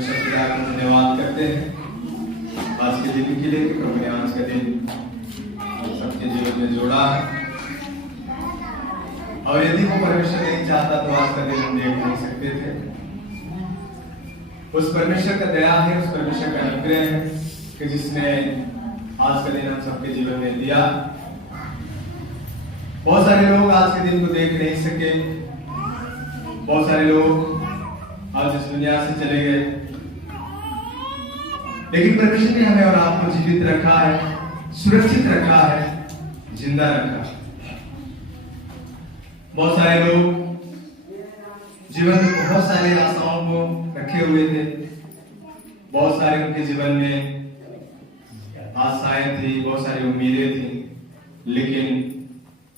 परमेश्वर पिता का धन्यवाद करते हैं आज के दिन के लिए कि प्रभु ने आज का दिन सबके जीवन में जोड़ा है। और यदि वो परमेश्वर नहीं चाहता तो आज का दिन हम देख नहीं सकते थे। उस परमेश्वर का दया है, उस परमेश्वर का अनुग्रह है कि जिसने आज का दिन हम सबके जीवन में दिया। बहुत सारे लोग आज के दिन को देख नहीं सके, बहुत सारे लोग आज इस दुनिया से चले गए, लेकिन परमेश्वर ने हमें और आपको जीवित रखा है, सुरक्षित रखा है, जिंदा रखा है। बहुत सारे लोग जीवन में बहुत सारी आशाओं को रखे हुए थे, बहुत सारे उनके जीवन में आशाएं थी, बहुत सारी उम्मीदें थी, लेकिन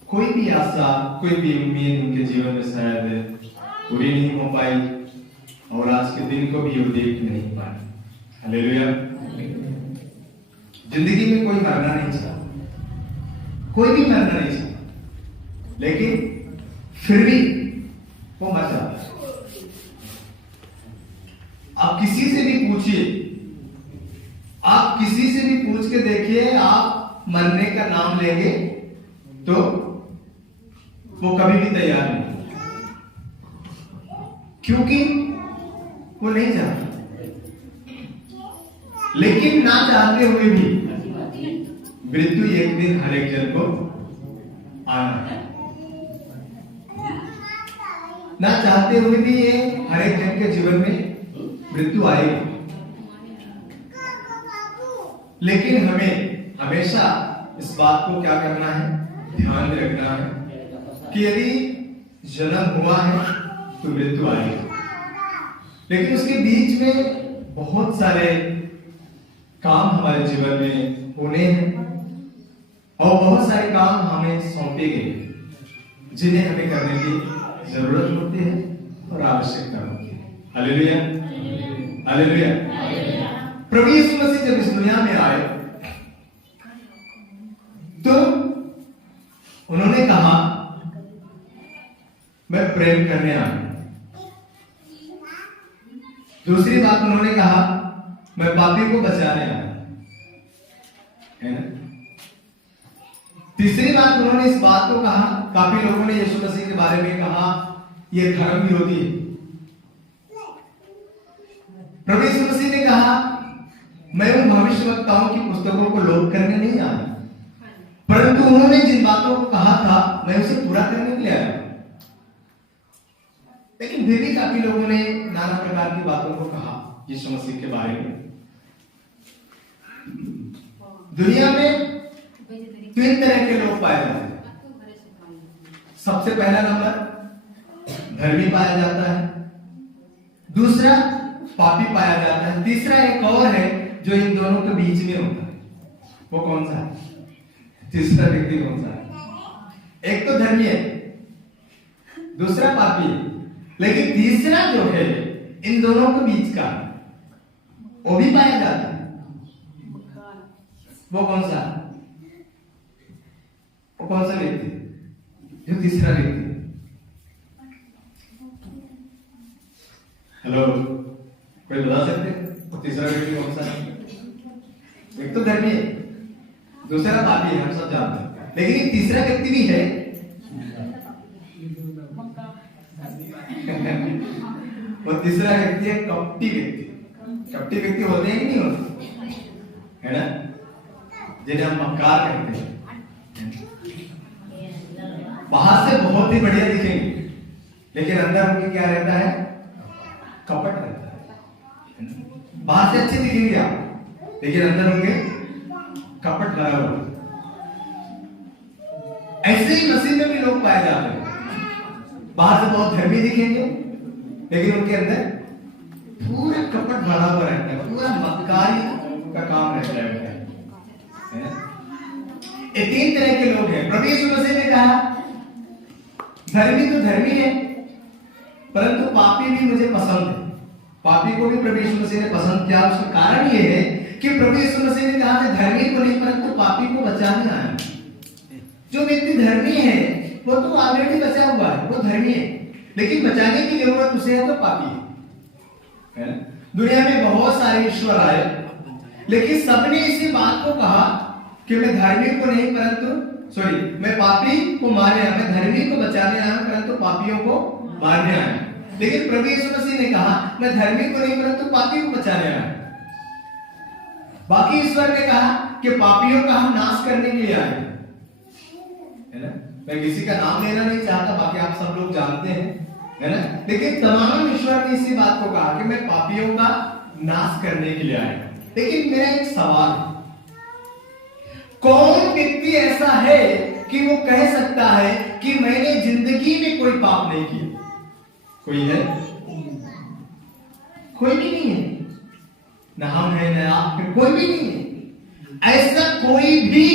कोई भी आशा, कोई भी उम्मीद उनके जीवन में शायद पूरी नहीं हो पाई और आज के दिन को भी वो देख नहीं पाए। हालेलुया। जिंदगी में कोई मरना नहीं चाहता, कोई भी मरना नहीं चाहता, लेकिन फिर भी वो मर जाता है। आप किसी से भी पूछिए, आप किसी से भी पूछ के देखिए, आप मरने का नाम लेंगे तो वो कभी भी तैयार नहीं, क्योंकि वो नहीं चाहता। लेकिन ना चाहते हुए भी मृत्यु एक दिन हर एक जन को आना है। ना चाहते हुए भी ये हर एक जन के जीवन में मृत्यु आएगी, लेकिन हमें हमेशा इस बात को क्या करना है, ध्यान में रखना है कि यदि जन्म हुआ है तो मृत्यु आएगी, लेकिन उसके बीच में बहुत सारे काम हमारे जीवन में होने हैं और बहुत सारे काम हमें सौंपे गए जिन्हें हमें करने की जरूरत होती है और आवश्यकता होती है। Hallelujah, hallelujah. प्रभु यीशु मसीह जब इस दुनिया में आए तो उन्होंने कहा मैं प्रेम करने आया। दूसरी बात उन्होंने कहा मैं पापी को बचाने आया, है ना। तीसरी बात उन्होंने इस बात को कहा, काफी लोगों ने यीशु मसीह के बारे में कहा ये धर्म विरोधी है। प्रभु यीशु मसीह ने कहा मैं उन भविष्यवक्ताओं की पुस्तकों को लोप करने नहीं आया, परंतु उन्होंने जिन बातों को कहा था मैं उसे पूरा करने के लिए आया। लेकिन फिर भी काफी लोगों ने नाना प्रकार की बातों को कहा यीशु मसीह के बारे में। दुनिया में तीन तरह के लोग पाए जाते हैं। सबसे पहला नंबर धर्मी पाया जाता है, दूसरा पापी पाया जाता है, तीसरा एक और है जो इन दोनों के बीच में होता है। वो कौन सा है? तीसरा व्यक्ति कौन सा है? एक तो धर्मी है, दूसरा पापी है, लेकिन तीसरा जो है इन दोनों के बीच का वो भी पाया जाता है। वो कौन सा? वो कौन सा व्यक्ति? जो तीसरा व्यक्ति। हेलो, कोई बता सकते हैं वो तीसरा व्यक्ति कौन सा है? एक तो धर्मी है, दूसरा पापी है, हम सब जानते हैं, लेकिन एक तीसरा व्यक्ति भी है। वो तीसरा व्यक्ति है कपटी व्यक्ति। कपटी व्यक्ति होते हैं कि नहीं होते, है ना, जिन्हें हम मक्कार कहते हैं। बाहर से बहुत ही बढ़िया दिखेंगे, लेकिन अंदर उनके क्या रहता है? कपट रहता है। बाहर से अच्छे दिखेंगे आप, लेकिन अंदर उनके कपट भरा हुआ। ऐसे ही मसीह में भी लोग पाए जाते हैं। बाहर से बहुत धर्मी दिखेंगे, लेकिन उनके अंदर पूरा कपट भरा हुआ रहता है, पूरा मक्कारी का काम रहता है। ये तीन तरह के लोग हैं। प्रभु यीशु मसीह ने कहा धर्मी तो धर्मी है, परंतु पापी भी मुझे पसंद है। पापी को भी प्रभु यीशु मसीह ने पसंद किया। उसका कारण ये है कि प्रभु यीशु मसीह ने कहा मैं धर्मी को नहीं परंतु पापी को बचाने आया। जो व्यक्ति धर्मी है वो तो ऑलरेडी बचा हुआ है, वो धर्मी है, लेकिन बचाने की जरूरत उसे है तो पापी है। दुनिया में बहुत सारे ईश्वर आए, लेकिन सबने इसी बात को कहा कि मैं धार्मिक को नहीं मैं पापी को मारने आया, मैं धर्मी को बचाने आया परंतु पापियों को मारने आया। लेकिन प्रभु यीशु मसीह ने कहा मैं धर्मी को नहीं परंतु पापी को बचाने आया। बाकी ईश्वर ने कहा कि पापियों का हम नाश करने के लिए आए, है ना। मैं किसी का नाम लेना नहीं चाहता, बाकी आप सब लोग जानते हैं, है ना। लेकिन तमाम ईश्वर ने इसी बात को कहा कि मैं पापियों का नाश करने के लिए आया। लेकिन मेरा एक सवाल है, कौन व्यक्ति ऐसा है कि वो कह सकता है कि मैंने जिंदगी में कोई पाप नहीं किया? कोई है? कोई भी नहीं है, ना हम है ना आप है, कोई भी नहीं है। ऐसा कोई भी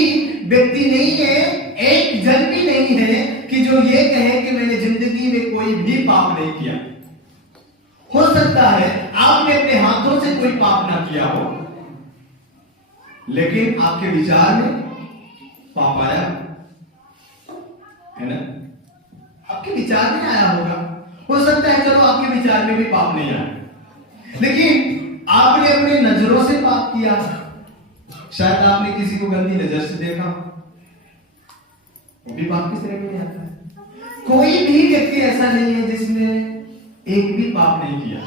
व्यक्ति नहीं है, एक जन भी नहीं है कि जो ये कहे कि मैंने जिंदगी में कोई भी पाप नहीं किया। हो सकता है आपने अपने हाथों से कोई पाप ना किया हो, लेकिन आपके विचार में पाप आया, है ना। आपके विचार में आया होगा। हो सकता है चलो आपके विचार में भी पाप नहीं आया, लेकिन आपने अपने नजरों से पाप किया। शायद आपने किसी को गंदी नजर से देखा, वो भी पाप की श्रेणी में आता है। कोई भी व्यक्ति ऐसा नहीं है जिसने एक भी पाप नहीं किया।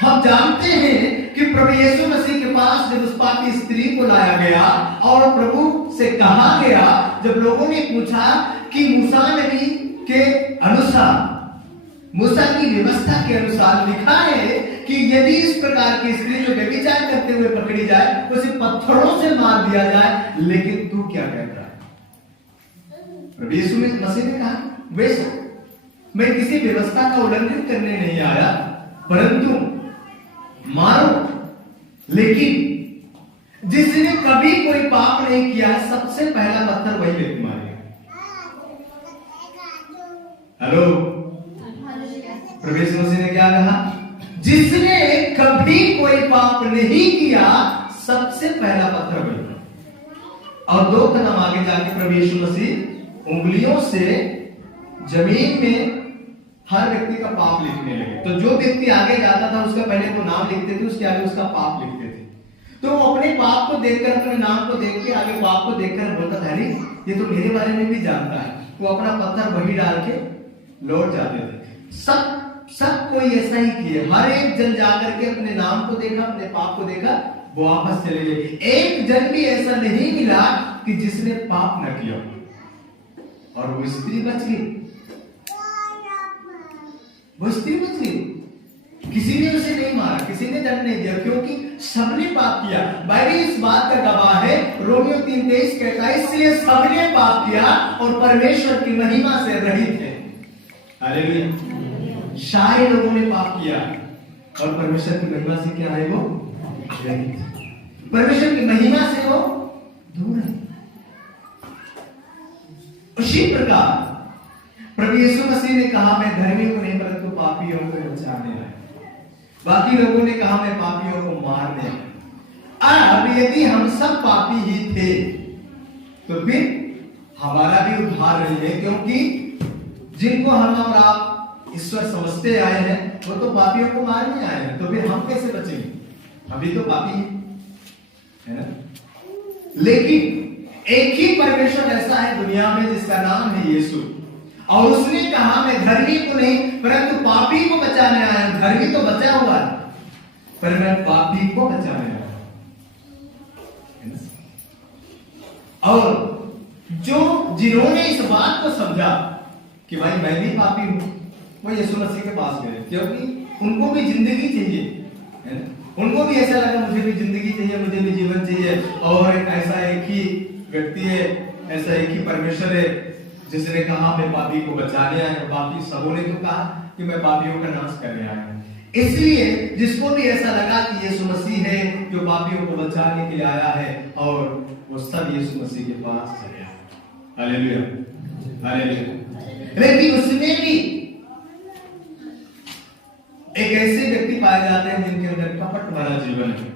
हम जानते हैं कि प्रभु यीशु मसीह के पास जब उस पापी स्त्री को लाया गया और प्रभु से कहा गया, जब लोगों ने पूछा कि मूसा नबी के अनुसार, मूसा की व्यवस्था के अनुसार लिखा है कि यदि इस प्रकार की स्त्री जो व्यभिचार करते हुए पकड़ी जाए उसे पत्थरों से मार दिया जाए, लेकिन तू क्या कहता है? प्रभु यीशु मसीह ने कहा बेशक मैं किसी व्यवस्था का उल्लंघन करने नहीं आया, परंतु मारो, लेकिन जिसने कभी कोई पाप नहीं किया सबसे पहला पत्थर वही व्यक्ति मारेगा। हेलो, प्रभु यीशु मसीह ने क्या कहा? जिसने कभी कोई पाप नहीं किया सबसे पहला पत्थर वही। और 2 कदम आगे जाके प्रभु यीशु मसीह उंगलियों से जमीन में हर व्यक्ति का पाप लिखने लगे। तो जो व्यक्ति आगे जाता था उसका पहले वो नाम लिखते थे, उसके आगे उसका पाप लिखते थे। तो वो अपने पाप को देखकर, अपने नाम को देख के आगे पाप को देखकर बोलता था, अरे ये तो मेरे बारे में भी जानता है। वो अपना पत्थर वही डाल के लौट जाते थे। सब कोई ऐसा ही किए। हर एक जन जाकर के अपने नाम को देखा, अपने पाप को देखा, वो वापस चले गए। एक जन भी ऐसा नहीं मिला कि जिसने पाप न किया, और वो स्त्री बच गई। वो स्त्री बच गई, किसी ने उसे नहीं मारा, किसी ने दंड नहीं दिया, क्योंकि सबने पाप किया। बाइबल इस बात का गवाह है। रोमियो 3:23 कहता है इसलिए सबने पाप किया और परमेश्वर की महिमा से रहित है। हालेलुया। सारे लोगों ने पाप किया और परमेश्वर की महिमा से क्या है? वो रहित। परमेश्वर की महिमा से वो दूर है। उसी प्रकार प्रभु यीशु मसीह ने कहा मैं धर्मी को नहीं परंतु पापियों को बचाने आया। बाकी लोगों ने कहा मैं पापियों को मारने आया। अब यदि हम सब पापी ही थे तो फिर हमारा भी उद्धार नहीं है, क्योंकि जिनको हम और आप ईश्वर समझते आए हैं वो तो पापियों को मारने आए हैं। तो फिर हम कैसे बचेंगे? अभी तो पापी है ना। लेकिन एक ही परमेश्वर ऐसा है दुनिया में जिसका नाम है यीशु, और उसने कहा मैं धर्मी को नहीं परंतु पापी को बचाने आया। धर्मी तो बचा हुआ है, पर मैं पापी को बचाने आया। और जिन्होंने इस बात को समझा कि भाई मैं भी पापी हूं, वो यीशु मसीह के पास गए, क्योंकि उनको भी जिंदगी चाहिए, है ना। उनको भी ऐसा लगा मुझे भी जिंदगी चाहिए, मुझे भी जीवन चाहिए। और ऐसा एक ही व्यक्ति है, ऐसा एक ही परमेश्वर है जिसने कहा मैं पापी को बचाने आया। बाकी सबों ने तो कहा कि मैं पापियों का नाश करने आया। इसलिए जिसको भी ऐसा लगा कि यीशु मसीह है जो पापियों को बचाने के लिए आया है, और वो सब यीशु मसीह के पास चले आए। Hallelujah, hallelujah. लेकिन उसमें भी एक ऐसे व्यक्ति पाए जाते हैं जिनके अंदर कपट भरा जीवन है।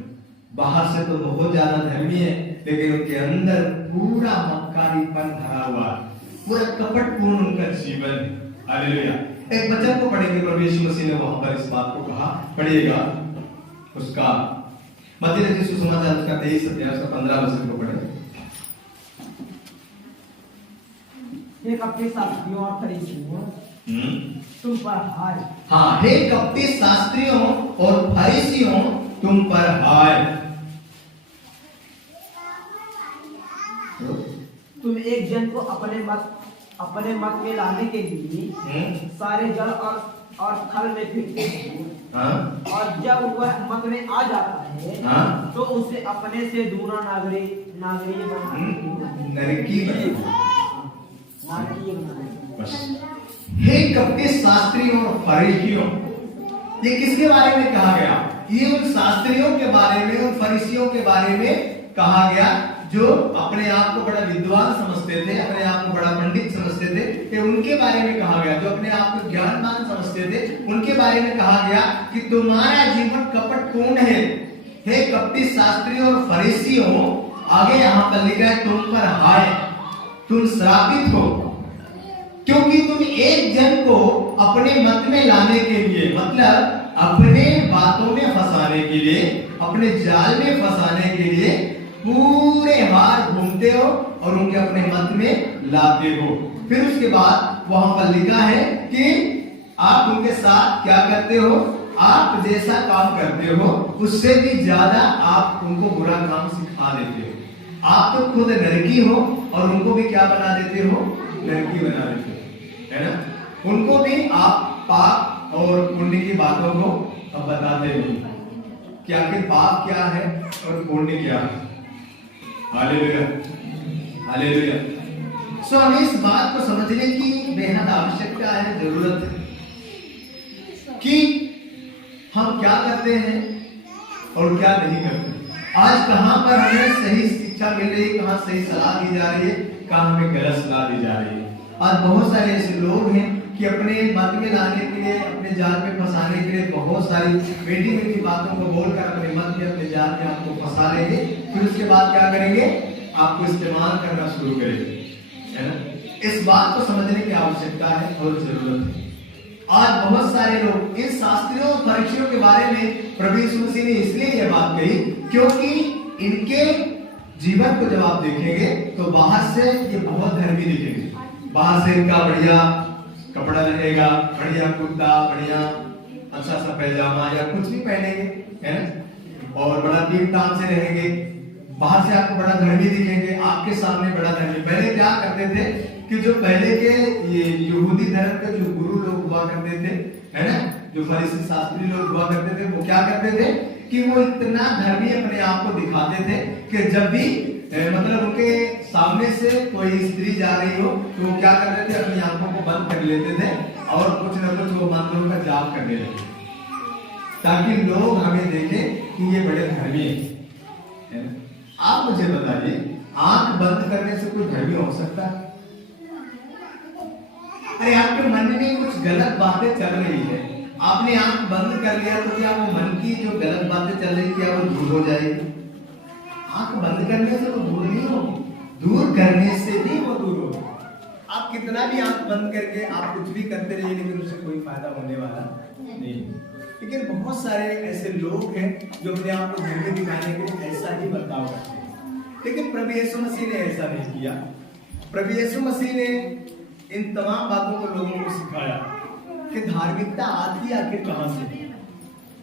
बाहर से तो बहुत ज्यादा धर्मी है, लेकिन उनके अंदर पूरा मक्कारीपन भरा हुआ है, पूरा कपटपूर्ण उनका जीवन है। हालेलुया। एक वचन को पढ़ेंगे, प्रभु यीशु मसीह ने वहां पर इस बात को कहा, पढ़िएगा उसका मत्ती रचित सुसमाचार उसका 23 अध्याय उसका 15 वचन को पढ़े। हे कपटी शास्त्रियों और फरीसियों तुम पर हाय। हाँ, हे कपटी शास्त्रियों और फरीसियों तुम पर हाय। तुम एक जन को अपने मत में लाने के लिए सारे जल और थल में फिरते हो, और जब वह मत में आ जाता है तो उसे अपने से दूसरा नागरिक हे कपटी शास्त्रियों और फरीसियों, ये किसके बारे में कहा गया? ये उन शास्त्रियों के बारे में, उन फरीसियों के बारे में कहा गया जो अपने आप को बड़ा विद्वान समझते थे, अपने आप को बड़ा पंडित समझते थे। ये उनके बारे में कहा गया जो अपने आप को ज्ञानवान समझते थे, उनके बारे में कहा गया कि तुम्हारा जीवन कपटपूर्ण है। हे कपटी शास्त्रियों और फरीसियों, आगे यहाँ पर लिखा है तुम पर हाय, तुम श्रापित हो, क्योंकि तुम एक जन को अपने मत में लाने के लिए, मतलब अपने बातों में फंसाने के लिए, अपने जाल में फंसाने के लिए पूरे हार घूमते हो और उनके अपने मत में लाते हो। फिर उसके बाद वहां पर लिखा है कि आप उनके साथ क्या करते हो? आप जैसा काम करते हो उससे भी ज्यादा आप उनको बुरा काम सिखा देते हो। आप तो खुद नरकी हो और उनको भी क्या बना देते हो? नरकी बना देते हो, है ना? उनको भी आप पाप और पुण्य की बातों को अब बताते हो कि आखिर पाप क्या है और पुण्य क्या है। Hallelujah, hallelujah. सो हमें इस बात को समझने की बेहद आवश्यकता है, जरूरत है कि हम क्या करते हैं और क्या नहीं करते। आज कहां पर हमें सही शिक्षा मिल रही है, कहां सही सलाह दी जा रही है, कहां हमें गलत सलाह दी जा रही है। आज बहुत सारे ऐसे लोग हैं कि अपने मत में लाने के लिए, अपने जाल में फंसाने के लिए बहुत सारी मीठी मीठी बातों को बोलकर अपने मत में, अपने जाल में आपको फंसा लेंगे। फिर उसके बाद क्या करेंगे? आपको इस्तेमाल करना शुरू करेंगे, है ना? इस बात को समझने की आवश्यकता है और जरूरत है। आज बहुत सारे लोग इन शास्त्रियों और फरीसियों के बारे में प्रभु यीशु मसीह ने इसलिए यह बात कही क्योंकि इनके जीवन को जब आप देखेंगे तो बाहर से ये बहुत धर्मी दिखेंगे। बाहर से इनका बढ़िया कपड़ा रहेगा, बढ़िया कुर्ता, बढ़िया अच्छा सा पैजामा या कुछ भी पहनेंगे, है ना? और बड़ा पीठ तान से रहेंगे। बाहर से आपको बड़ा धर्मी दिखेंगे, आपके सामने बड़ा धर्मी। पहले क्या करते थे कि जो पहले के ये यहूदी धर्म के जो गुरु लोग हुआ करते थे, है ना, जो फरीसी शास्त्री लोग हुआ करते थे, वो क्या करते थे कि वो इतना धर्मी अपने आप को दिखाते थे कि जब भी मतलब उनके सामने से कोई स्त्री जा रही हो तो वो क्या करते थे? अपनी आंखों को बंद कर लेते थे और कुछ न कुछ वो मंत्रों का जाप करने लगे ताकि लोग हमें देखें कि ये बड़े धर्मी हैं। आप मुझे बताइए, आंख बंद करने से कोई धर्मी हो सकता है? अरे आपके मन में कुछ गलत बातें चल रही है, आपने आंख बंद कर लिया तो क्या वो मन की जो गलत बातें चल रही क्या वो दूर हो जाएगी? आंख बंद करने से वो दूर नहीं होगी, दूर करने से भी वो दूर होगी। आप कितना भी आंख बंद करके आप कुछ भी करते रहिए लेकिन उससे कोई फायदा होने वाला नहीं। लेकिन बहुत सारे ऐसे लोग हैं जो अपने आप को धर्मी दिखाने के लिए ऐसा ही बर्ताव करते हैं, लेकिन प्रभु यीशु मसीह ने ऐसा नहीं किया। प्रभु यीशु मसीह ने इन तमाम बातों को लोगों को सिखाया कि धार्मिकता आती आखिर कहां से।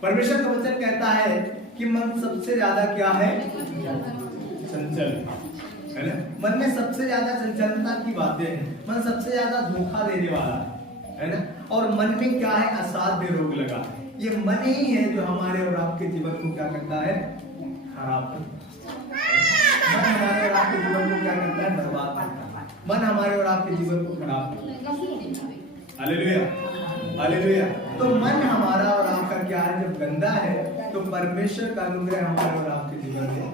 परमेश्वर का वचन कहता है कि मन सबसे ज्यादा क्या है? चंचल, है ना? मन में सबसे ज्यादा चंचलता की बातें हैं, मन सबसे ज्यादा धोखा देने वाला है ना? और मन में क्या है? असाध्य रोग लगा। ये मन ही है जो हमारे और आपके जीवन को क्या करता है? खराब करता है। मन हमारे और आपके जीवन को क्या करता है? बर्बाद करता है। मन हमारे और आपके जीवन को खराब करता है। Hallelujah, hallelujah. तो मन हमारा और आपका क्या है? जब गंदा है तो परमेश्वर का अनुग्रह हमारे और आपके जीवन में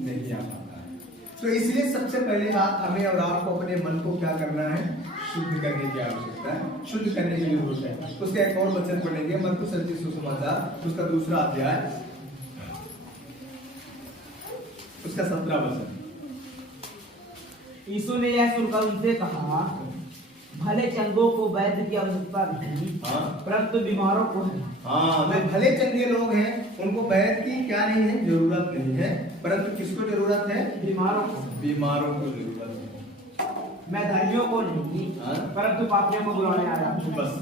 नहीं आ पाता है। तो इसलिए सबसे पहले बात हमें और आपको अपने मन को क्या करना है? शुद्ध करने की आवश्यकता है, शुद्ध करने की जरूरत है। उसका एक और वचन पढ़ेंगे, मरकुस रचित सुसमाचार उसका 2 अध्याय उसका 17 वचन। यीशु ने यह सुनकर उनसे कहा, भले चंगों को वैद्य की आवश्यकता नहीं, हाँ परंतु बीमारों को है। हाँ, जो भले चंगे लोग हैं उनको वैद्य की क्या नहीं है, जरूरत नहीं है, परंतु किसको जरूरत है, बीमारों को। बीमारों को जरूरत है। मैं धर्मियों को नहीं, हाँ? परंतु पापियों को बुलाने आया हूँ। बस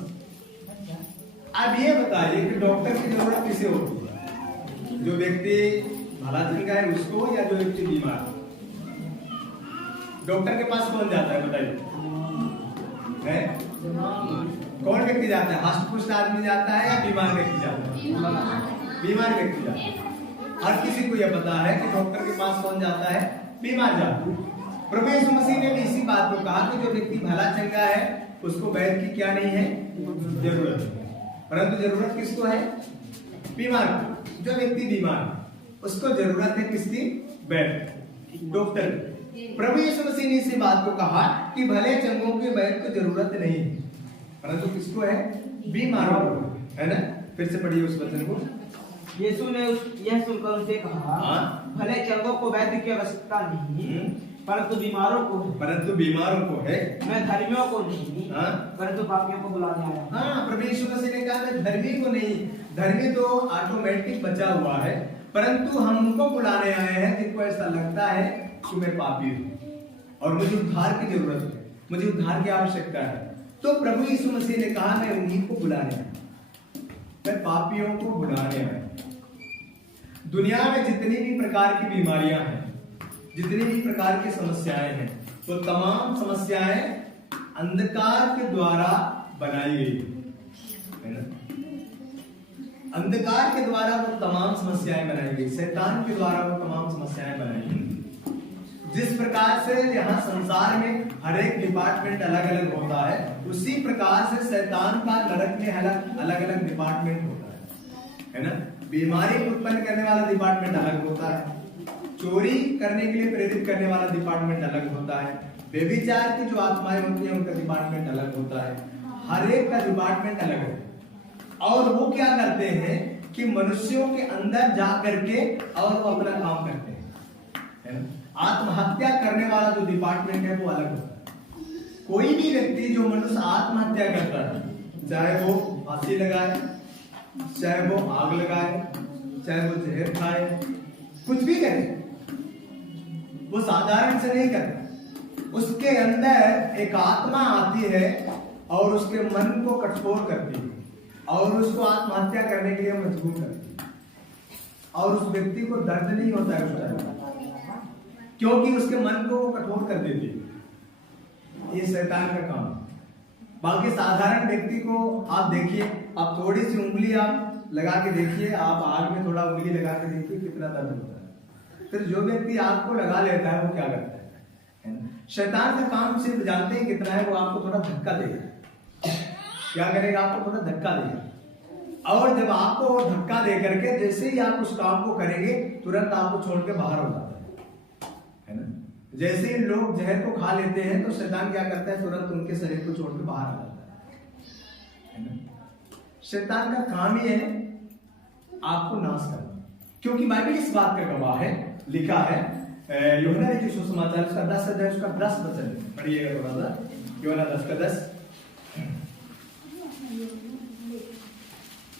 अब ये बताइए कि डॉक्टर की जरूरत किसे होती है, जो व्यक्ति भला चंगा है उसको, या जो व्यक्ति बीमार है? डॉक्टर के पास कौन जाता है बताइए, है? कौन व्यक्ति जाता है, हष्ट पुष्ट आदमी जाता है या बीमार व्यक्ति जाता है? बीमार व्यक्ति जाता है। हर किसी को यह पता है कि डॉक्टर के पास कौन जाता है, बीमार जाता है। प्रभु यीशु मसीह ने भी इसी बात को कहा कि जो व्यक्ति भला चंगा है उसको वैद्य की क्या नहीं है, जरूरत है, परंतु जरूरत किसको है, बीमार को। जो व्यक्ति बीमार है उसको जरूरत है किसकी, वैद्य, डॉक्टर की। प्रभु यीशु मसीह ने इसी बात को कहा कि भले चंगों के वैद्य को जरूरत नहीं है, परंतु किसको है, बीमारों को, है ना। फिर से पढ़िए उस वचन को। यीशु ने यह सुनकर उनसे कहा, भले चंगों को वैद्य की आवश्यकता नहीं, परंतु बीमारों को है। परंतु बीमारों को है। मैं धर्मियों को नहीं, परंतु पापियों को बुलाने आया। हाँ, प्रभु यीशु मसीह ने कहा मैं धर्मी को नहीं, धर्मी तो ऑटोमेटिक बचा हुआ है, परंतु हम उनको बुलाने आए हैं जिनको ऐसा लगता है कि मैं पापी हूँ और मुझे उद्धार की जरूरत है, मुझे उद्धार की आवश्यकता है। तो प्रभु यीशु मसीह ने कहा मैं उन्हीं को बुलाने आया, मैं पापियों को बुलाने आया। दुनिया में जितनी भी प्रकार की बीमारियां हैं, जितनी भी प्रकार की समस्याएं हैं, वो तमाम समस्याएं अंधकार के द्वारा बनाई गई है ना। अंधकार के द्वारा वो तमाम समस्याएं बनाई गई, शैतान के द्वारा वो तमाम समस्याएं बनाई गई। जिस प्रकार से यहाँ संसार में हर एक डिपार्टमेंट अलग अलग होता है, उसी प्रकार से शैतान का नरक में अलग अलग डिपार्टमेंट होता है ना। बीमारी को उत्पन्न करने वाला डिपार्टमेंट अलग होता है, चोरी करने के लिए प्रेरित करने वाला डिपार्टमेंट अलग होता है, व्यभिचार की जो आत्माएं होती हैं उनका डिपार्टमेंट अलग होता है। हर एक का डिपार्टमेंट अलग है। और वो क्या करते हैं कि मनुष्यों के अंदर जा करके और वो अपना काम करते हैं, है ना। आत्महत्या करने वाला जो डिपार्टमेंट है वो अलग होता है। कोई भी व्यक्ति जो मनुष्य आत्महत्या करता है, चाहे वो फांसी लगाए, चाहे वो आग लगाए, चाहे वो जहर खाए, कुछ भी करे, वो साधारण से नहीं करता। उसके अंदर एक आत्मा आती है और उसके मन को कठोर करती है और उसको आत्महत्या करने के लिए मजबूर करती है, और उस व्यक्ति को दर्द नहीं होता है उस टाइम, क्योंकि उसके मन को वो कठोर कर देती है। ये शैतान का काम है। बाकी साधारण व्यक्ति को आप देखिए, आप थोड़ी सी उंगली आप लगा के देखिए, आप आग में थोड़ा उंगली लगा के देखिए कितना दर्द होता है। फिर जो व्यक्ति आग को लगा लेता है वो क्या करता है ना। शैतान का काम सिर्फ जानते हैं कितना है, वो आपको थोड़ा धक्का देगा। क्या करेगा, आपको थोड़ा धक्का देगा, और जब आपको धक्का दे करके जैसे ही आप उस काम को करेंगे तुरंत आपको छोड़ के बाहर हो जाता है ना। जैसे ही लोग जहर को खा लेते हैं तो शैतान क्या करता है, तुरंत उनके शरीर को छोड़ के बाहर आ जाता है ना। शैतान का काम ही है आपको नाश करना, क्योंकि बाइबल इस बात का गवाह है। लिखा है यूहन्ना के सुसमाचार उसका 10 अध्याय उसका 10 वचन पढ़िएगा थोड़ा सा। यूहन्ना 10 का 10।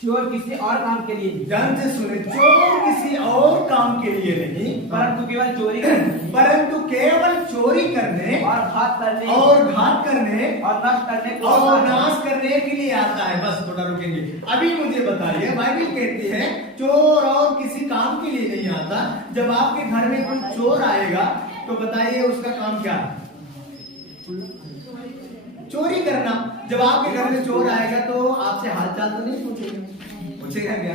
चोर किसी और काम के लिए नहीं, ध्यान से सुने, चोर किसी और काम के लिए नहीं, परंतु केवल चोरी करने, परंतु केवल चोरी करने और घात करने और घात करने और नष्ट करने और नाश करने के लिए आता है। बस थोड़ा रुकेंगे। अभी मुझे बताइए, बाइबल कहती है चोर और किसी काम के लिए नहीं आता। जब आपके घर में कोई चोर आएगा तो बताइए उसका काम क्या है, चोरी करना। जब आपके घर में चोर आएगा तो आपसे हालचाल तो नहीं पूछेगा क्या,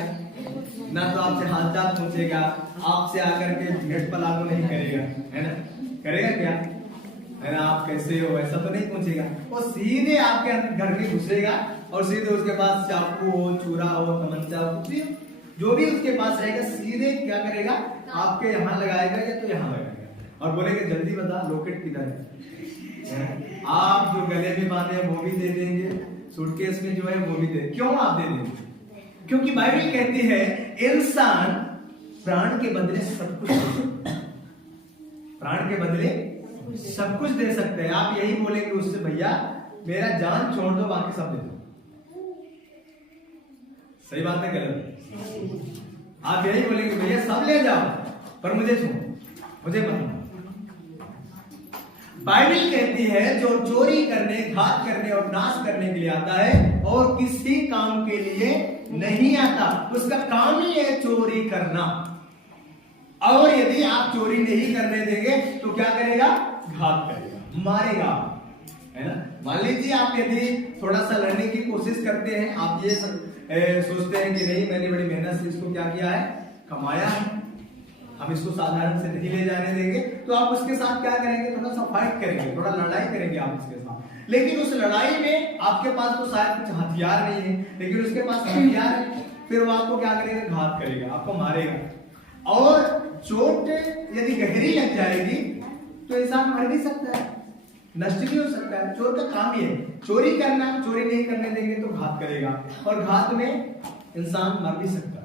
ना तो आपसे हालचाल पूछेगा, आपसे आकर के भेंट पलागो नहीं करेगा, है ना। करेगा क्या, है ना, आप कैसे हो ऐसा तो नहीं पूछेगा। वो सीधे आपके घर में घुसेगा और सीधे उसके पास चाकू हो, छुरा हो, तमंचा हो, कुछ भी जो भी उसके पास रहेगा सीधे क्या करेगा, आपके यहाँ लगाएगा या तो यहाँ लगाएगा और बोलेगा जल्दी बता लॉकेट किधर है। आप जो गले में बांधे हैं वो भी दे देंगे, सूटकेस में जो है वो भी दे। क्यों आप दे देंगे, क्योंकि बाइबल कहती है इंसान प्राण के बदले सब कुछ, प्राण के बदले सब कुछ दे सकते हैं। आप यही बोलेंगे उससे भैया मेरा जान छोड़ दो, बाकी सब दे दो। सही बात है गलत? आप यही बोलेंगे भैया सब ले जाओ पर मुझे छोड़ो, मुझे बताओ। बाइबल कहती है जो चोरी करने, घात करने और नाश करने के लिए आता है और किसी काम के लिए नहीं आता, उसका काम ही है चोरी करना। और यदि आप चोरी नहीं करने देंगे तो क्या करेगा? घात करेगा, मारेगा, है ना। मान लीजिए आप यदि थोड़ा सा लड़ने की कोशिश करते हैं, आप ये सोचते हैं कि नहीं मैंने बड़ी मेहनत से इसको क्या किया है, कमाया है, हम इसको साधारण से नहीं ले जाने देंगे, तो आप उसके साथ क्या करेंगे? थोड़ा सा फाइट करेंगे, थोड़ा लड़ाई करेंगे आप उसके साथ। लेकिन उस लड़ाई में आपके पास तो शायद कुछ हथियार नहीं है, लेकिन उसके पास हथियार है, फिर वो आपको क्या करेगा? घात करेगा, आपको मारेगा। और चोट यदि गहरी लग जाएगी तो इंसान मर भी सकता है, नष्ट भी हो सकता है। चोर का काम ही है चोरी करना, चोरी नहीं करने देंगे तो घात करेगा, और घात में इंसान मर भी सकता है।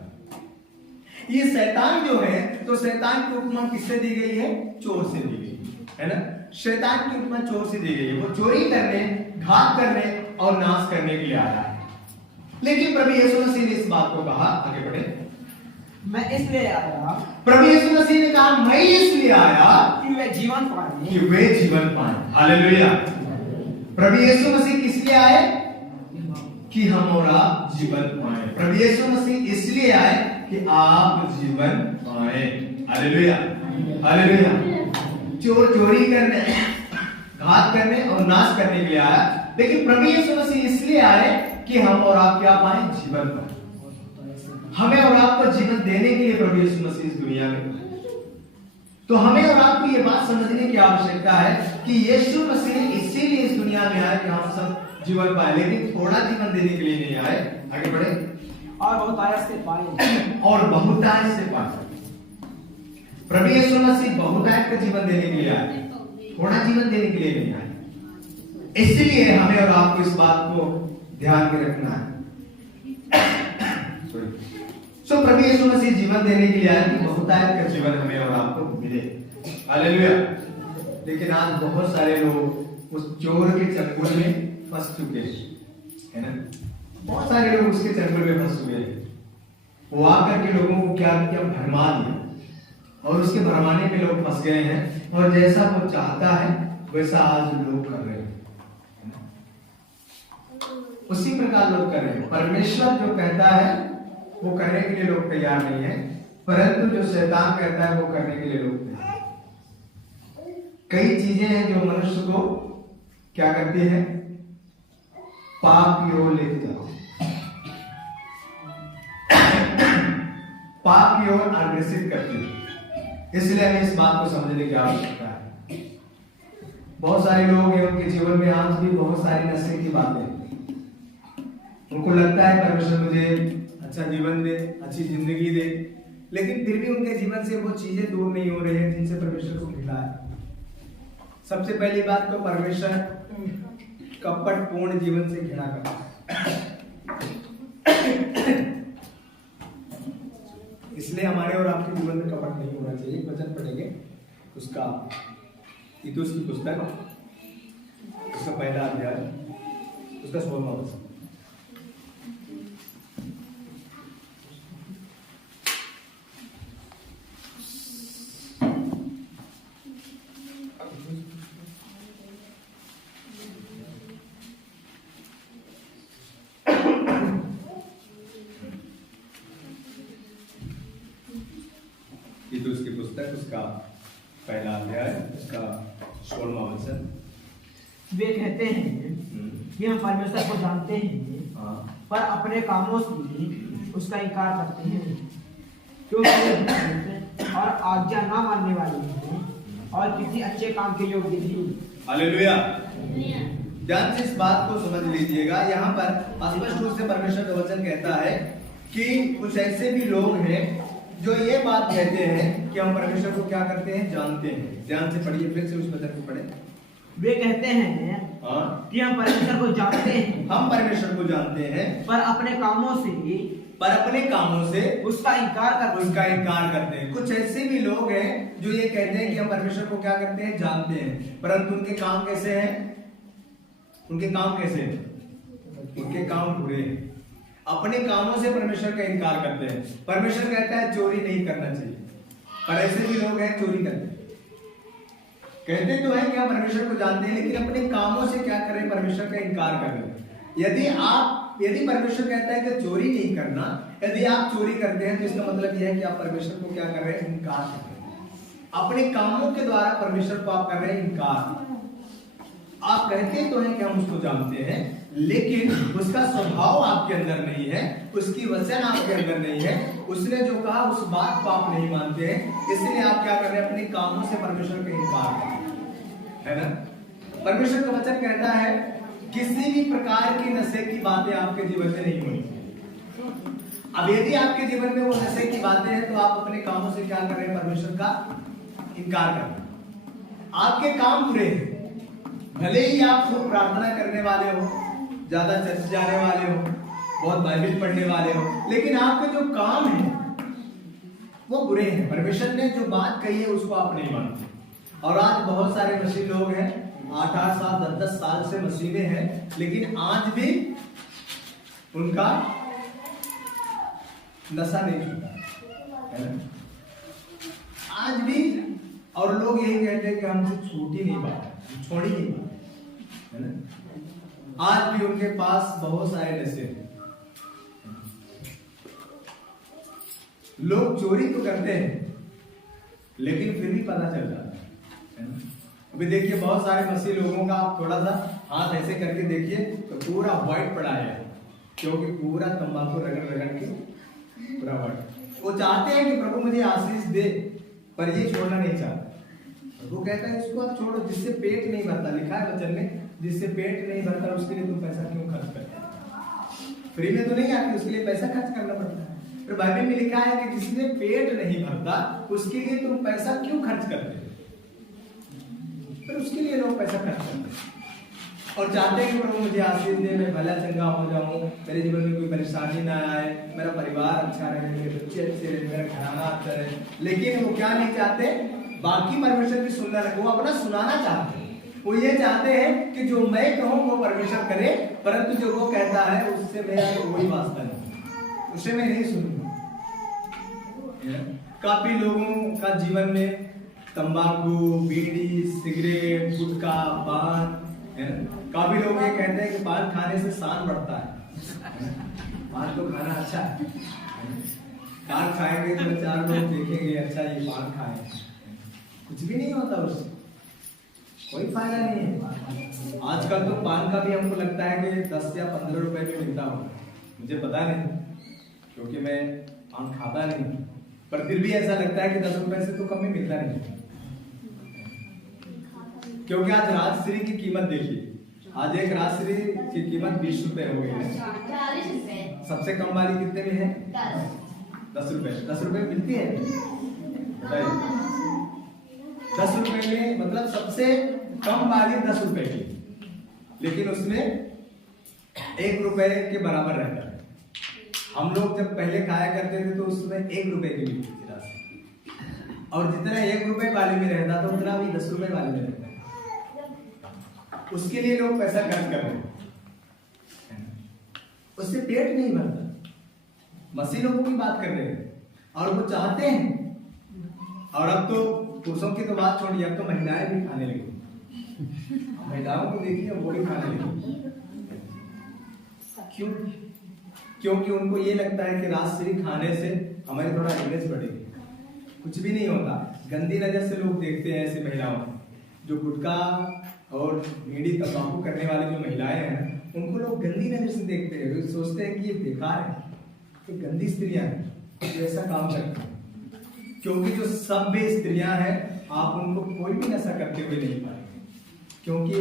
ये शैतान जो है, तो शैतान की उपमा किससे दी गई है? चोर से दी गई है ना। शैतान की उपमा चोर से दी गई है, वो चोरी करने, घात करने और नाश करने के लिए आया है। लेकिन प्रभु यीशु मसीह ने इस बात को कहा, आगे बढ़े, मैं इसलिए आया, प्रभु यीशु मसीह ने कहा मैं इसलिए आया कि वे जीवन पाएं, कि वे जीवन पाएं। हालेलुया। प्रभु यीशु मसीह किस लिए आए? कि हम और आप जीवन पाएं। प्रभु यीशु मसीह इसलिए आए कि आप जीवन पाएं। Hallelujah, hallelujah. चोर चोरी करने, घात करने और नाश करने के लिए आया, लेकिन प्रभु यीशु मसीह इसलिए आए कि हम और आप क्या पाएं? जीवन पाएं। हमें और आपको जीवन देने के लिए प्रभु यीशु मसीह इस दुनिया में आए। तो हमें और आपको ये बात समझने की आवश्यकता है कि यीशु मसीह इसीलिए इस दुनिया में आए कि हम सब जीवन पाए, लेकिन थोड़ा जीवन देने के लिए नहीं आए। आगे बढ़े, और बहुतायत से पाएं, और बहुतायत से पाएं। प्रभु यीशु मसीह बहुतायत का जीवन देने के लिए आए, थोड़ा जीवन देने के लिए नहीं आए। इसलिए हमें और आपको इस बात को ध्यान में रखना है। सो प्रभु यीशु मसीह जीवन देने के लिए आए कि बहुतायत का जीवन हमें और आपको मिले। हालेलुया। लेकिन आज बहुत सारे लोग उस चोर के चंगुल में फंस चुके हैं, है ना। बहुत सारे लोग उसके चंगुल में फंस चुके हैं। वो आकर के लोगों को क्या किया? भरमा दिया, और उसके भरमाने में लोग फंस गए हैं, और जैसा वो चाहता है वैसा आज लोग कर रहे हैं, उसी प्रकार लोग कर रहे हैं। परमेश्वर जो कहता है वो करने के लिए लोग तैयार नहीं है, परंतु जो शैतान कहता है वो करने के लिए लोग तैयार हैं। कई चीजें हैं जो मनुष्य को क्या करती है? पाप की ओर लेके जाओ, पाप की ओर अग्रसित करती है। इसलिए हमें इस बात को समझने की आवश्यकता है। बहुत सारे लोग हैं, उनके जीवन में आज भी बहुत सारी नशे की बातें, उनको लगता है परमेश्वर मुझे अच्छा जीवन दे, अच्छी जिंदगी दे, लेकिन फिर भी उनके जीवन से वो चीजें दूर नहीं हो रही हैं जिनसे परमेश्वर को घृणा है। सबसे पहली बात तो परमेश्वर कपट पूर्ण जीवन से घृणा करता है। इसलिए हमारे और आपके जीवन में कपट नहीं होना चाहिए। वचन पढ़ेंगे उसका, तीतुस की पुस्तक, उसका पहला अध्याय, उसका 16वां वचन। उसकी पुस्तक, उसका पहला अध्याय, उसका 16वां वचन। वे कहते हैं कि हम परमेश्वर को जानते हैं, पर अपने कामों से उसका इनकार करते हैं, क्योंकि और आज्ञा ना मानने वाले हैं और किसी अच्छे काम के योग्य नहीं। हालेलुया। ध्यान से इस बात को समझ लीजिएगा। यहाँ पर स्पष्ट रूप से परमेश्वर का वचन कहता है कि कुछ ऐसे भी लोग हैं जो ये बात कहते हैं कि हम परमेश्वर को क्या करते हैं? जानते हैं। ध्यान से पढ़िए, फिर से उस वचन को पढ़ें। वे कहते हैं कि हम परमेश्वर को जानते हैं, हम परमेश्वर को जानते हैं, पर अपने कामों से उसका इनकार करते हैं। कुछ ऐसे भी लोग हैं जो ये कहते हैं कि हम परमेश्वर को क्या करते हैं? जानते हैं, परंतु उनके काम कैसे हैं? उनके काम कैसे हैं? उनके काम बुरे हैं। अपने कामों से परमेश्वर का इनकार करते हैं। परमेश्वर कहता है चोरी नहीं करना चाहिए, पर ऐसे भी लोग हैं चोरी करते हैं। कहते तो है क्या परमेश्वर को जानते हैं, लेकिन अपने कामों से क्या कर रहे हैं? परमेश्वर का इनकार कर रहे हैं। यदि परमेश्वर कहता है कि चोरी नहीं करना, यदि आप चोरी करते हैं तो इसका मतलब यह है कि आप परमेश्वर को क्या कर रहे हैं? इनकार कर रहे हैं। अपने कामों के द्वारा परमेश्वर को आप कर रहे हैं इनकार। आप कहते तो हैं कि हम उसको जानते हैं, लेकिन उसका स्वभाव आपके अंदर नहीं है, उसकी वचन आपके अंदर नहीं है, उसने जो कहा उस बात को आप नहीं मानते हैं, इसलिए आप क्या कर रहे हैं? अपने कामों से परमेश्वर का इनकार कर रहे हैं, है ना? परमेश्वर का वचन कहता है किसी भी प्रकार की नशे की बातें आपके जीवन में नहीं होनी। अब यदि आपके जीवन में वो नशे की बातें हैं तो आप अपने कामों से क्या कर रहे हैं? परमेश्वर का इनकार कर रहे हैं। आपके काम बुरे हैं, भले ही आप खूब प्रार्थना करने वाले हो, ज्यादा चर्च जाने वाले हो, बहुत बाइबल पढ़ने वाले हो, लेकिन आपके जो काम है वो बुरे हैं। परमेश्वर ने जो बात कही है उसको आप नहीं मानते। और आज बहुत सारे मसीह लोग हैं, 8-8 साल 10-10 साल से मसीह में हैं, लेकिन आज भी उनका नशा नहीं छूटा है ना? आज भी। और लोग यही कहते हैं कि हमसे छूट ही नहीं पाता, छोड़ ही नहीं पाता, है ना? आज भी उनके पास बहुत सारे नशे हैं। लोग चोरी तो करते हैं, लेकिन फिर भी पता चल जाता है ना? अभी देखिए बहुत सारे मसीह लोगों का आप थोड़ा सा हाथ ऐसे करके देखिए तो पूरा व्हाइट पड़ा है, क्योंकि पूरा तंबाकू रगड़ रगड़ के पूरा व्हाइट। वो चाहते हैं कि प्रभु मुझे आशीष दे, पर ये छोड़ना नहीं चाहते। वो कहता है इसको आप छोड़ो, जिससे पेट नहीं भरता, लिखा है वचन में, जिससे पेट नहीं भरता उसके लिए तुम पैसा क्यों खर्च करते हो? फ्री में तो नहीं आती, उसके लिए पैसा खर्च करना पड़ता है। फिर बाइबल में लिखा है कि जिससे पेट नहीं भरता उसके लिए तुम पैसा क्यों खर्च करते हो? फिर उसके लिए लोग पैसा खर्च करते हैं और चाहते हैं कि प्रभु मुझे आशीष दे, मैं भला चंगा हो जाऊं, मेरे जीवन में कोई परेशानी ना आए, मेरा परिवार अच्छा रहे, मेरे बच्चे अच्छे रहे, मेरा घराना अच्छा रहे। लेकिन वो क्या नहीं चाहते? बाकी परमेश्वर की सुनना रखे, वो अपना सुनाना चाहते हैं। वो ये चाहते हैं कि जो मैं कहूं वो परमेश्वर करे, परंतु जो वो कहता है उससे मेरा कोई वास्ता नहीं, उसे मैं नहीं सुनूंगा। काफी लोगों का जीवन में तंबाकू, बीड़ी, सिगरेट, गुटखा, पान, काफी लोग ये कहते हैं कि पान खाने से शान बढ़ता है। पान तो खाना अच्छा है, पान खाएंगे तो 4 लोग देखेंगे अच्छा ये पान खाए, कुछ भी नहीं होता उससे, कोई फायदा नहीं है। आजकल तो पान का भी हमको लगता है कि 10 या 15 रुपए में मिलता होगा, मुझे पता नहीं क्योंकि मैं पान खाता नहीं, पर फिर भी ऐसा लगता है कि 10 रुपए से तो कम ही मिलता नहीं। क्योंकि आज राजश्री की कीमत देखिए, आज एक राजश्री की कीमत 20 रुपए हो गई है। सबसे कम वाली कितने में है? 10 रुपए। 10 रुपए मिलती है 10 रुपए में, मतलब सबसे कम वाली 10 रुपए की, लेकिन उसमें 1 रुपए के बराबर रहता है। हम लोग जब पहले खाया करते थे तो उसमें 1 रुपए की मिलती थी राशि, और जितना 1 रुपए वाले में रहता था उतना भी 10 रुपए वाले में रहता है। उसके लिए लोग पैसा खर्च कर रहे हैं, उससे पेट नहीं भरता। मसीह लोगों की बात कर रहे हैं और वो चाहते हैं। और अब तो पुरुषों की तो बात छोड़िए, अब तो महिलाएं भी खाने लगी। महिलाओं को देखिए वो भी खाने लगी। क्यों? क्योंकि उनको ये लगता है कि राजश्री खाने से हमारी थोड़ा इमेज बढ़ेगी। कुछ भी नहीं होता। गंदी नजर से लोग देखते हैं ऐसी महिलाओं को। जो गुटखा और बीड़ी तंबाकू करने वाली जो महिलाएं हैं उनको लोग गंदी नजर से देखते हैं, वो सोचते हैं कि ये बेकार है, ये गंदी स्त्रियां हैं जो ऐसा काम करती हैं। क्योंकि जो सभ्य स्त्रियां हैं आप उनको कोई भी नशा करते हुए नहीं पाएंगे, क्योंकि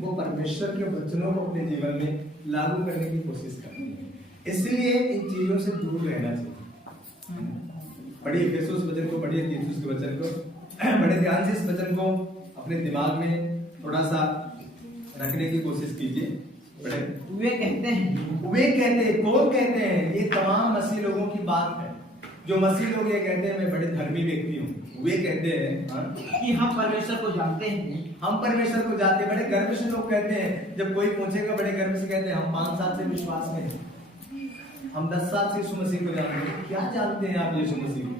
वो परमेश्वर के वचनों को अपने जीवन में लागू करने की कोशिश करती हैं। इसलिए इन चीजों से दूर रहना चाहिए। पढ़िए इफिसुस वचन को, पढ़िए तीतुस के वचन को, बड़े ध्यान से इस वचन को अपने दिमाग में थोड़ा सा रखने की कोशिश कीजिए। वे कहते हैं, कौन कहते हैं? ये तमाम मसीह लोगों की बात है जो मसीह लोग ये कहते हैं मैं बड़े धर्मी व्यक्ति हूँ, वे कहते हैं कि हम परमेश्वर को जानते हैं, हम परमेश्वर को जानते हैं। बड़े गर्व से लोग कहते हैं, जब कोई पूछेगा बड़े गर्व से कहते हैं हम 5 साल से विश्वास में हैं, हम 10 साल से यीशु मसीह को जानते हैं। क्या जानते हैं आप यीशु मसीह को?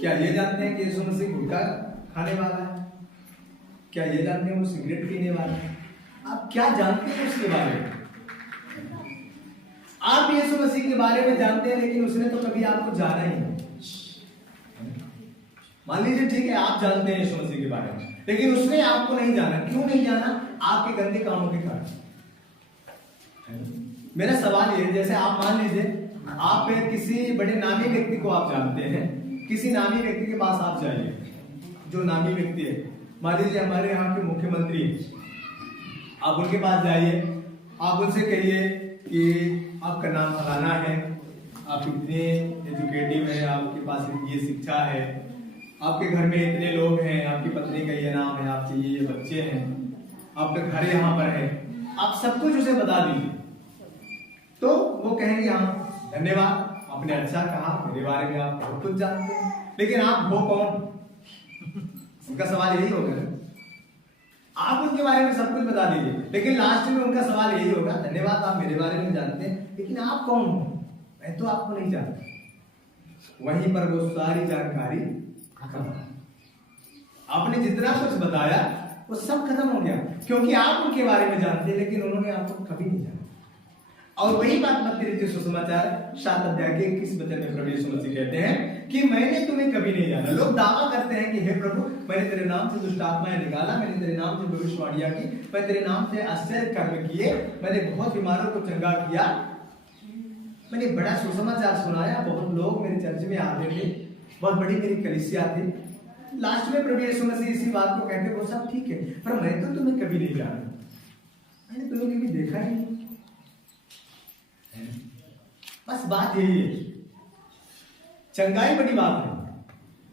क्या ये जानते हैं कि यीशु मसीह गुटखा खाने वाला है? क्या ये जानते हैं वो सिगरेट पीने वाला है? आप क्या जानते हैं उसके बारे में? आप यीशु मसीह के बारे में जानते हैं, लेकिन उसने तो कभी आपको जाना ही नहीं। मान लीजिए ठीक है, आप जानते हैं यीशु मसीह के बारे में, लेकिन उसने आपको नहीं जाना। क्यों नहीं जाना? आपके गंदे कामों के कारण। मेरा सवाल ये, जैसे आप मान लीजिए आप किसी बड़े नामी व्यक्ति को आप जानते हैं, किसी नामी व्यक्ति के पास आप जाइए, जो नामी व्यक्ति है, मान लीजिए हमारे यहाँ के मुख्यमंत्री, आप उनके पास जाइए, आप उनसे कहिए कि आपका नाम फलाना है, आप इतने एजुकेटिव हैं, आपके पास ये शिक्षा है, आपके घर में इतने लोग हैं, आपकी पत्नी का ये नाम है, आपके ये बच्चे हैं, आपका घर यहाँ पर है, आप सब कुछ उसे बता दीजिए, तो वो कहेंगे हाँ धन्यवाद, आपने अच्छा कहा, मेरे बारे में आप बहुत कुछ जानते हैं, लेकिन आप हो कौन? उनका सवाल यही होगा ना। आप उनके बारे में सब कुछ बता दीजिए, लेकिन लास्ट में उनका सवाल यही होगा, धन्यवाद आप मेरे बारे में जानते हैं, लेकिन आप कौन हो? मैं तो आपको नहीं जानता। वहीं पर वो सारी जानकारी खत्म। आपने जितना कुछ बताया वो सब खत्म हो गया, क्योंकि आप उनके बारे में जानते हैं, लेकिन उन्होंने आपको कभी नहीं जाना। और वही बात मत्ती सुसमाचार 7 अध्याय के 21 वचन में प्रभु यीशु मसीह कहते हैं कि मैंने तुम्हें कभी नहीं जाना। लोग दावा करते हैं कि हे प्रभु, मैंने तेरे नाम से दुष्ट आत्माएं निकाला, मैंने तेरे नाम से भविष्यवाणियां की, मैं तेरे नाम से आश्चर्य कर्म किए, मैंने बहुत बीमारों को चंगा किया, मैंने बड़ा सुसमाचार सुनाया, बहुत लोग मेरे चर्च में आते थे, बहुत बड़ी मेरी कलीसिया थी। लास्ट में प्रभु यीशु मसीह इसी बात को कहते, वो सब ठीक है, पर मैं तो तुम्हें कभी नहीं जाना, मैंने तुम्हें कभी देखा ही नहीं। बस बात यही है। चंगाई बड़ी बात है,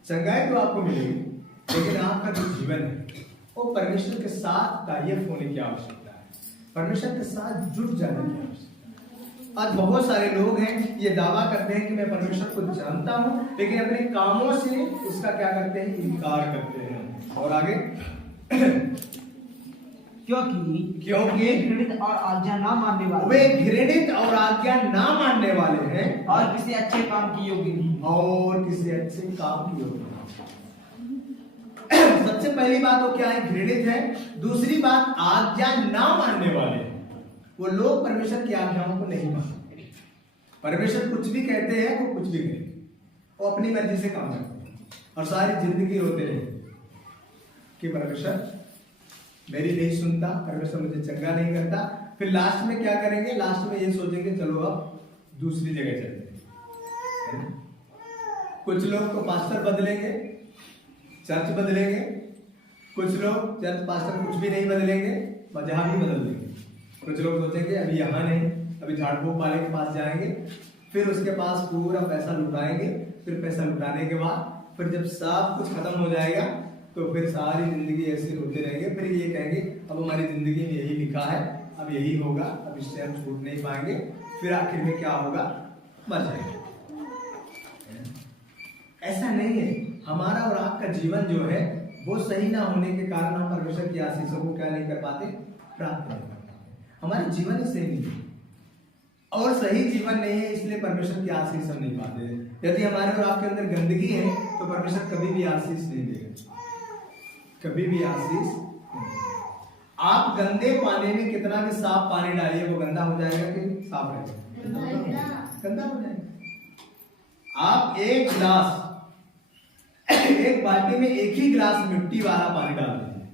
चंगाई तो आपको मिलेगी, लेकिन आपका जो जीवन है वो परमेश्वर के साथ तायफ होने की आवश्यकता है, परमेश्वर के साथ जुट जाने की आवश्यकता है। आज बहुत सारे लोग हैं ये दावा करते हैं कि मैं परमेश्वर को जानता हूं, लेकिन अपने कामों से उसका क्या करते हैं? इनकार करते हैं। और आगे क्योंकि घृणित और आज्ञा ना मानने वाले, वे घृणित और आज्ञा ना मानने वाले हैं, और किसी अच्छे काम की योग्य नहीं, और किसी अच्छे काम की योग्य नहीं। सबसे पहली बात वो क्या है? घृणित है। दूसरी बात आज्ञा ना मानने वाले हैं। वो लोग परमेश्वर की आज्ञाओं को नहीं मानते। परमेश्वर कुछ भी कहते हैं वो कुछ भी करेंगे, वो अपनी मर्जी से काम करते हैं, और सारी जिंदगी रोते रहे कि परमेश्वर मेरी नहीं सुनता, परमेश्वर मुझे चंगा नहीं करता। फिर लास्ट में क्या करेंगे? लास्ट में ये सोचेंगे चलो अब दूसरी जगह चलते हैं। कुछ लोग तो पास्टर बदलेंगे, चर्च बदलेंगे, कुछ लोग चर्च पास्टर कुछ भी नहीं बदलेंगे, मजहब ही बदल देंगे। कुछ लोग सोचेंगे अभी यहाँ नहीं, अभी झाड़ फूक वाले के पास जाएंगे, फिर उसके पास पूरा पैसा लुटाएंगे, फिर पैसा लुटाने के बाद फिर जब सब कुछ खत्म हो जाएगा तो फिर सारी जिंदगी ऐसे रोते रहेंगे। फिर ये कहेंगे अब हमारी जिंदगी में यही लिखा है, अब यही होगा, अब इससे हम छूट नहीं पाएंगे। फिर आखिर में क्या होगा? मर जाएंगे। ऐसा नहीं है। हमारा और आपका जीवन जो है वो सही ना होने के कारण हम परमेश्वर की आशीषों को क्या नहीं कर पाते? प्राप्त नहीं कर पाते। हमारे जीवन ही सही नहीं है, और सही जीवन नहीं है, इसलिए परमेश्वर की आशीष हम नहीं पाते। यदि हमारे और आपके अंदर गंदगी है तो परमेश्वर कभी भी आशीष नहीं देगा, कभी भी आशीष। आप गंदे पानी में कितना भी साफ पानी डालिए वो गंदा हो जाएगा कि साफ रहेगा? गंदा हो जाएगा। आप एक गिलास, एक बाल्टी में एक ही गिलास मिट्टी वाला पानी डाल दीजिए,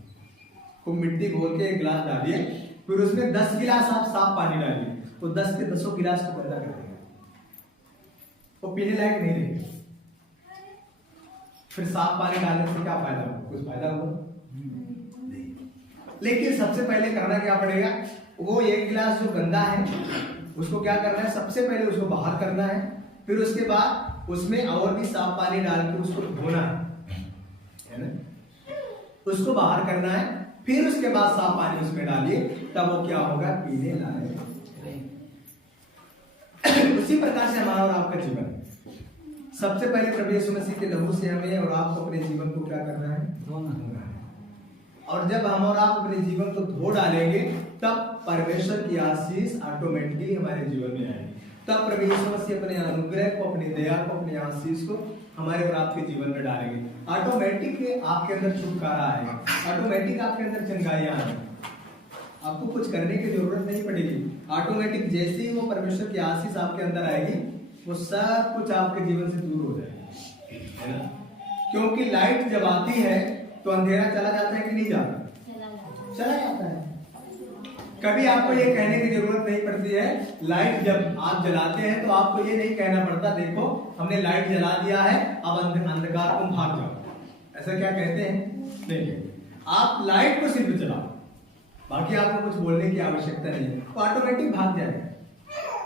वो मिट्टी घोल के एक गिलास डालिए, फिर उसमें 10 गिलास आप साफ पानी डालिए, तो 10 के 10 गिलास को गंदा कर देगा, वो पीने लायक नहीं रहेगा। फिर साफ पानी डालने से क्या फायदा होगा? कुछ फायदा होगा नहीं। लेकिन सबसे पहले करना क्या पड़ेगा? वो एक गिलास जो गंदा है उसको क्या करना है? सबसे पहले उसको बाहर करना है, फिर उसके बाद उसमें और भी साफ पानी डाल के उसको धोना है ना, उसको बाहर करना है, फिर उसके बाद साफ पानी उसमें डालिए, तब वो क्या होगा? पीने लायक। उसी प्रकार से हमारा और आपका जीवन सबसे पहले प्रभु यीशु मसीह के लहू से हमें और आपको अपने जीवन को क्या करना है? धोना है। और जब हम और आप अपने जीवन को धो डालेंगे तब परमेश्वर की आशीष ऑटोमेटिकली हमारे जीवन में आएगी। तब प्रभु यीशु मसीह अपने अनुग्रह को, अपनी दया को, अपनी आशीष को हमारे और आपके जीवन में डालेंगे। ऑटोमेटिक आपके अंदर छुटकारा आएगा, ऑटोमेटिक आपके अंदर चंगाइयां आएंगी, आपको कुछ करने की जरूरत नहीं पड़ेगी। ऑटोमेटिक जैसे ही वो परमेश्वर की आशीष आपके अंदर आएगी, वो सब कुछ आपके जीवन से दूर हो जाएगा, है ना? क्योंकि लाइट जब आती है तो अंधेरा चला जाता है कि नहीं जाता? चला जाता है। कभी आपको ये कहने की जरूरत नहीं पड़ती है। लाइट जब आप जलाते हैं तो आपको ये नहीं कहना पड़ता, देखो हमने लाइट जला दिया है, अब अंधकार तुम भाग जाओ। ऐसा क्या कहते हैं? नहीं। आप लाइट को सिर्फ जलाओ, बाकी आपको कुछ बोलने की आवश्यकता नहीं है, वो ऑटोमेटिक भाग जाएगा।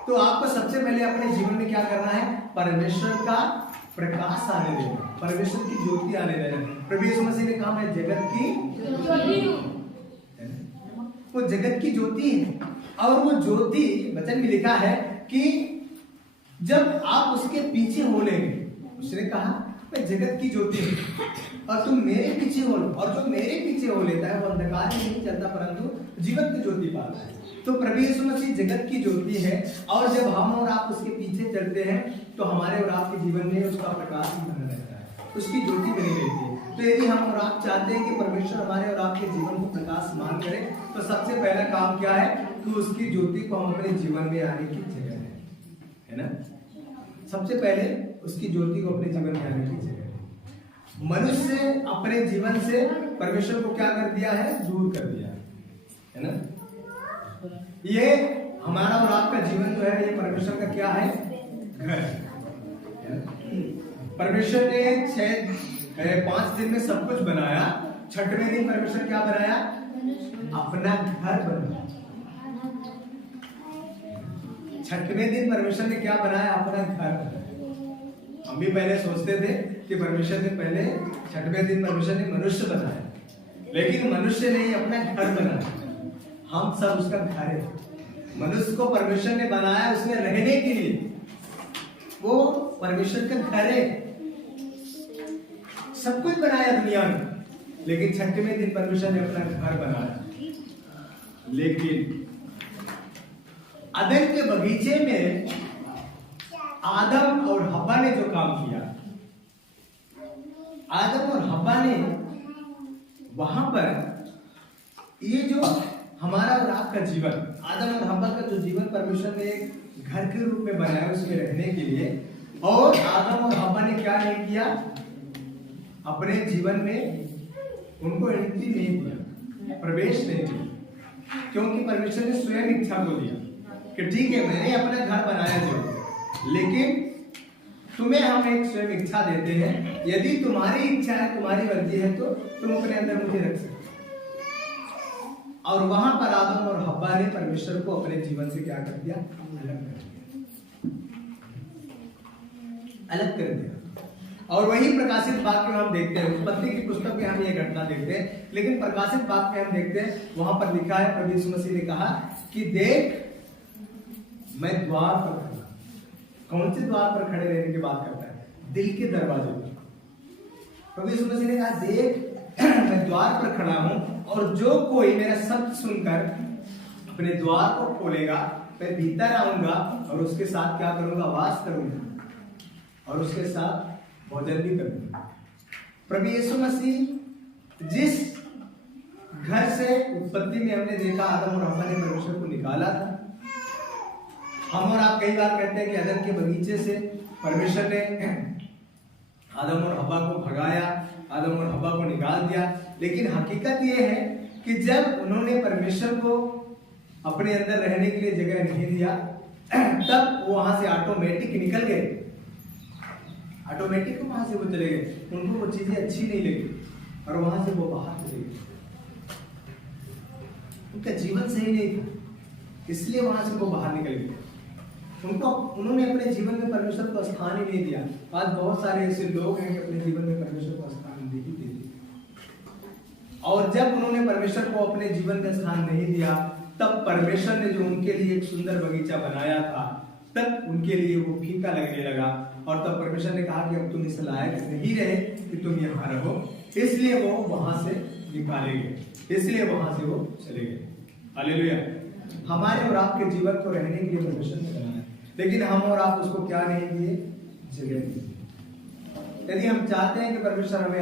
तो आपको सबसे पहले अपने जीवन में क्या करना है? परमेश्वर का प्रकाश आने देना, परमेश्वर की ज्योति आने देना। प्रभु यीशु मसीह ने कहा मैं जगत की ज्योति हूं। वो जगत की ज्योति है, और वो ज्योति वचन में लिखा है कि जब आप उसके पीछे हो लेंगे, उसने कहा मैं जगत की ज्योति हूं और तुम मेरे पीछे हो लो, और जो मेरे पीछे हो लेता है वो अंधकार में नहीं चलता परंतु जीवन की ज्योति पाता है। तो प्रभु यीशु मसीह जगत की ज्योति है, और जब हम और आप उसके पीछे चलते हैं तो हमारे और आपके जीवन में उसका प्रकाश ही बना रहता है, उसकी ज्योति बनी रहती है। तो यदि हम और आप चाहते हैं कि परमेश्वर हमारे और आपके जीवन को प्रकाशमान करे, तो सबसे पहला काम क्या है? कि उसकी ज्योति को हम अपने जीवन में आने की जगह है ना? सबसे पहले उसकी ज्योति को अपने जीवन में आने की जगह। मनुष्य अपने जीवन से परमेश्वर को क्या कर दिया है? दूर कर दिया है ना? ये हमारा और आपका जीवन जो है, ये परमेश्वर का क्या है? घर है। परमेश्वर ने 5 दिन में सब कुछ बनाया, छठवें दिन परमेश्वर क्या बनाया? अपना घर बनाया। छठवें दिन परमेश्वर ने क्या बनाया? अपना घर बनाया। हम भी पहले सोचते थे कि परमेश्वर ने पहले छठवें दिन परमेश्वर ने मनुष्य बनाया, लेकिन मनुष्य ने अपना घर बनाया। हम सब उसका घर है। मनुष्य को परमेश्वर ने बनाया उसमें रहने के लिए, वो परमेश्वर का घर है। सब कुछ बनाया दुनिया में, लेकिन छठवें दिन परमेश्वर ने अपना घर बनाया। लेकिन अदन के बगीचे में आदम और हव्वा ने जो काम किया, आदम और हव्वा ने वहां पर ये जो हमारा और आपका जीवन, आदम और हव्वा का जो जीवन परमेश्वर ने घर के रूप में बनाया उसमें रहने के लिए, और आदम और हव्वा ने क्या नहीं किया? अपने जीवन में उनको एंट्री नहीं दिया, प्रवेश नहीं दिया, क्योंकि परमेश्वर ने स्वयं इच्छा को दिया कि ठीक है मैंने अपना घर बनाया जो, लेकिन तुम्हें हम एक स्वयं इच्छा देते हैं, यदि तुम्हारी इच्छा है, तुम्हारी मर्जी है तो तुम अपने अंदर मुझे रख सकते। और वहां पर आदम और हव्वा ने परमेश्वर को अपने जीवन से क्या कर दिया? अलग कर दिया। और वही प्रकाशित वाक्य में हम देखते हैं, उत्पत्ति की पुस्तक में हम ये घटना देखते हैं, लेकिन प्रकाशित वाक्य में हम देखते हैं वहां पर लिखा है, प्रभु यीशु मसीह ने कहा कि देख मैं द्वार पर खड़ा। कौन से द्वार पर खड़े रहने की बात करता है? दिल के दरवाजे पर। प्रभु यीशु मसीह ने कहा देख मैं द्वार पर खड़ा हूं, और जो कोई मेरा शब्द सुनकर अपने द्वार को खोलेगा, मैं भीतर आऊंगा और उसके साथ क्या करूंगा? वास करूंगा और उसके साथ भोजन भी करूंगा। प्रभु यीशु मसीह जिस घर से उत्पत्ति में हमने देखा आदम और हव्वा ने परमेश्वर को निकाला था, हम और आप कई बार कहते हैं कि अदन के बगीचे से परमेश्वर ने आदम और हव्वा को भगाया, आदम और हव्वा को निकाल दिया, लेकिन हकीकत यह है कि जब उन्होंने परमेश्वर को अपने अंदर रहने के लिए जगह नहीं दिया, तब वो वहां से ऑटोमेटिक निकल गए, ऑटोमेटिक वहां से वो चले गए। उनको वो चीजें अच्छी नहीं लगी और वहां से वो बाहर चले गए। उनका जीवन सही नहीं था, इसलिए वहां से वो बाहर निकल गए। उन्होंने अपने जीवन में परमेश्वर को स्थान ही नहीं दिया। आज बहुत सारे ऐसे लोग हैं कि अपने जीवन में परमेश्वर को स्थान नहीं देते, और जब उन्होंने परमेश्वर को अपने जीवन में स्थान नहीं दिया, तब परमेश्वर ने जो उनके लिए एक सुंदर बगीचा बनाया था, तब उनके लिए वो फीका लगने लगा और तब परमेश्वर ने कहा कि अब तुम इस लायक नहीं रहे कि तुम यहाँ रहो, इसलिए वो वहां से निकाले गए, इसलिए वहां से वो चले गए। हालेलुया। हमारे और आपके जीवन को रहने के लिए परमेश्वर ने बनाया, लेकिन हम और आप उसको क्या नहीं दिए, जगह दी। यदि हम चाहते हैं कि परमेश्वर हमें